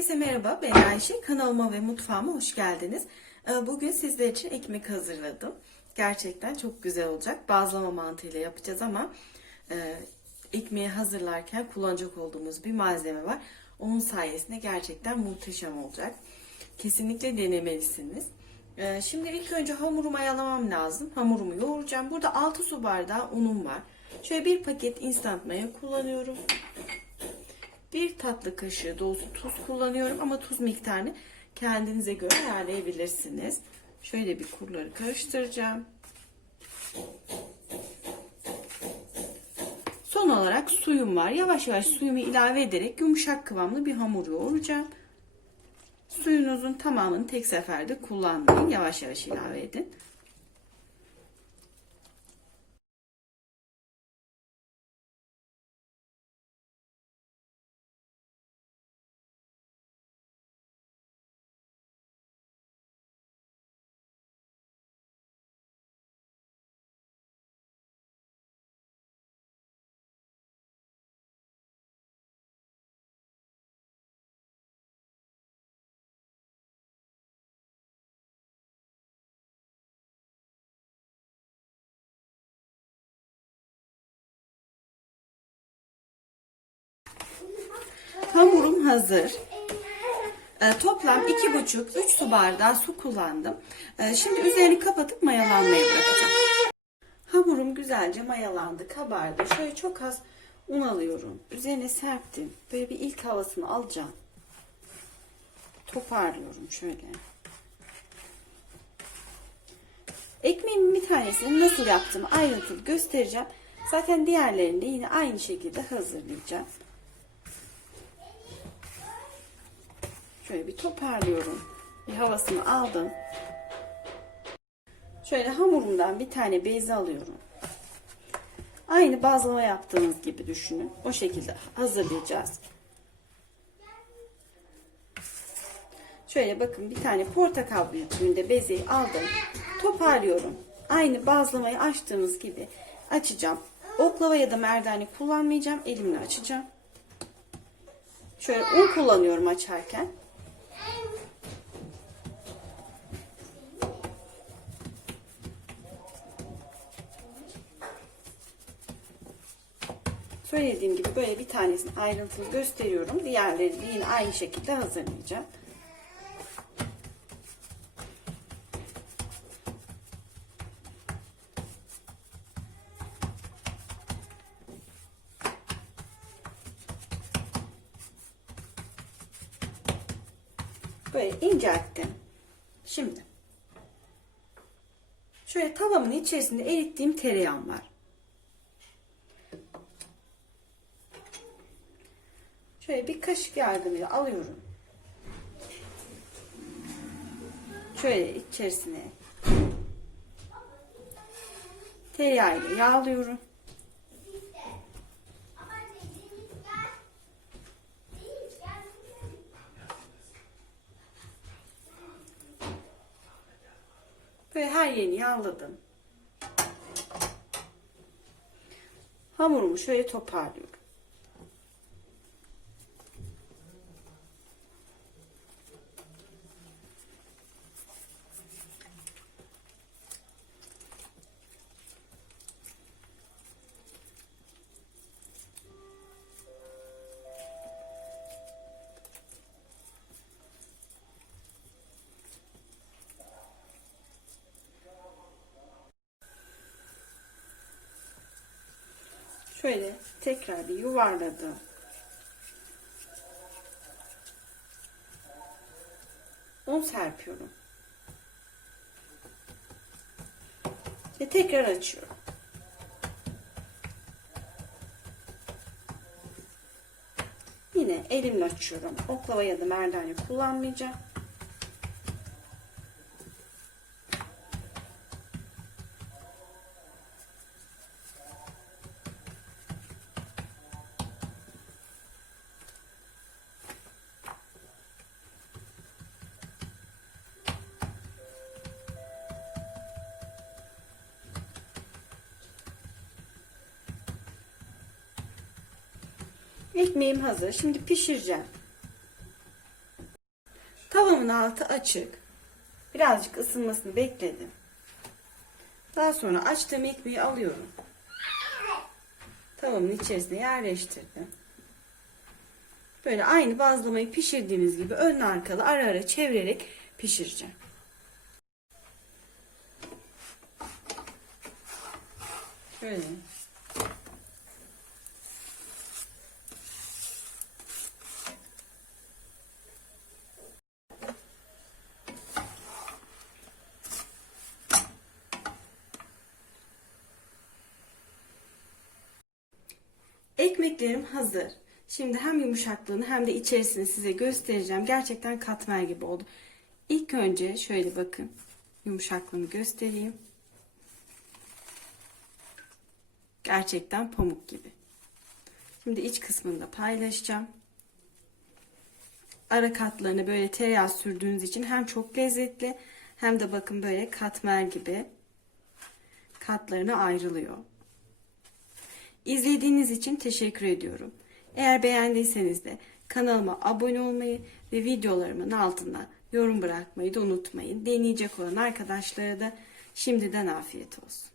Herkese merhaba, ben Ayşe. Kanalıma ve mutfağıma hoş geldiniz. Ee, Bugün sizler için ekmek hazırladım. Gerçekten çok güzel olacak. Bazlama mantığıyla yapacağız ama e, ekmeği hazırlarken kullanacak olduğumuz bir malzeme var. Onun sayesinde gerçekten muhteşem olacak. Kesinlikle denemelisiniz. Ee, Şimdi ilk önce hamurumu mayalamam lazım. Hamurumu yoğuracağım. Burada 6 su bardağı unum var. Şöyle bir paket instant maya kullanıyorum. Bir tatlı kaşığı dolusu tuz kullanıyorum ama tuz miktarını kendinize göre ayarlayabilirsiniz. Şöyle bir kurları karıştıracağım. Son olarak suyum var. Yavaş yavaş suyumu ilave ederek yumuşak kıvamlı bir hamur yoğuracağım. Suyunuzun tamamını tek seferde kullanmayın. Yavaş yavaş ilave edin. Hamurum hazır. Ee, toplam 2,5-3 su bardağı su kullandım. Ee, şimdi üzerini kapatıp mayalanmaya bırakacağım. Hamurum güzelce mayalandı, kabardı. Şöyle çok az un alıyorum. Üzerine serptim. Böyle bir ilk havasını alacağım. Toparlıyorum şöyle. Ekmeğimin bir tanesini nasıl yaptığımı ayrıntılı göstereceğim. Zaten diğerlerini de yine aynı şekilde hazırlayacağım. Şöyle bir toparlıyorum. Bir havasını aldım. Şöyle hamurumdan bir tane beze alıyorum. Aynı bazlama yaptığınız gibi düşünün. O şekilde hazırlayacağız. Şöyle bakın bir tane portakal büyüklüğünde bezeyi aldım. Toparlıyorum. Aynı bazlamayı açtığımız gibi açacağım. Oklava ya da merdane kullanmayacağım. Elimle açacağım. Şöyle un kullanıyorum açarken. Söylediğim gibi böyle bir tanesini ayrıntılı gösteriyorum. Diğerleri yine aynı şekilde hazırlayacağım. Böyle incelttim. Şimdi şöyle tavamın içerisinde erittiğim tereyağım var. Şöyle bir kaşık yardımıyla alıyorum. Şöyle içerisine tereyağıyla yağlıyorum. Böyle her yerini yağladım. Hamurumu şöyle toparlıyorum. Şöyle tekrar bir yuvarladım. Un serpiyorum. Ve tekrar açıyorum. Yine elimle açıyorum. Oklava ya da merdane kullanmayacağım. Ekmeğim hazır. Şimdi pişireceğim. Tavamın altı açık. Birazcık ısınmasını bekledim. Daha sonra açtığım ekmeği alıyorum. Tavamın içerisine yerleştirdim. Böyle aynı bazlamayı pişirdiğiniz gibi ön arkalı ara ara çevirerek pişireceğim. Şöyle. Ekmeklerim hazır. Şimdi hem yumuşaklığını hem de içerisini size göstereceğim. Gerçekten katmer gibi oldu. İlk önce şöyle bakın. Yumuşaklığını göstereyim. Gerçekten pamuk gibi. Şimdi iç kısmını da paylaşacağım. Ara katlarını böyle tereyağı sürdüğünüz için hem çok lezzetli hem de bakın böyle katmer gibi katlarına ayrılıyor. İzlediğiniz için teşekkür ediyorum. Eğer beğendiyseniz de kanalıma abone olmayı ve videolarımın altına yorum bırakmayı da unutmayın. Deneyecek olan arkadaşlara da şimdiden afiyet olsun.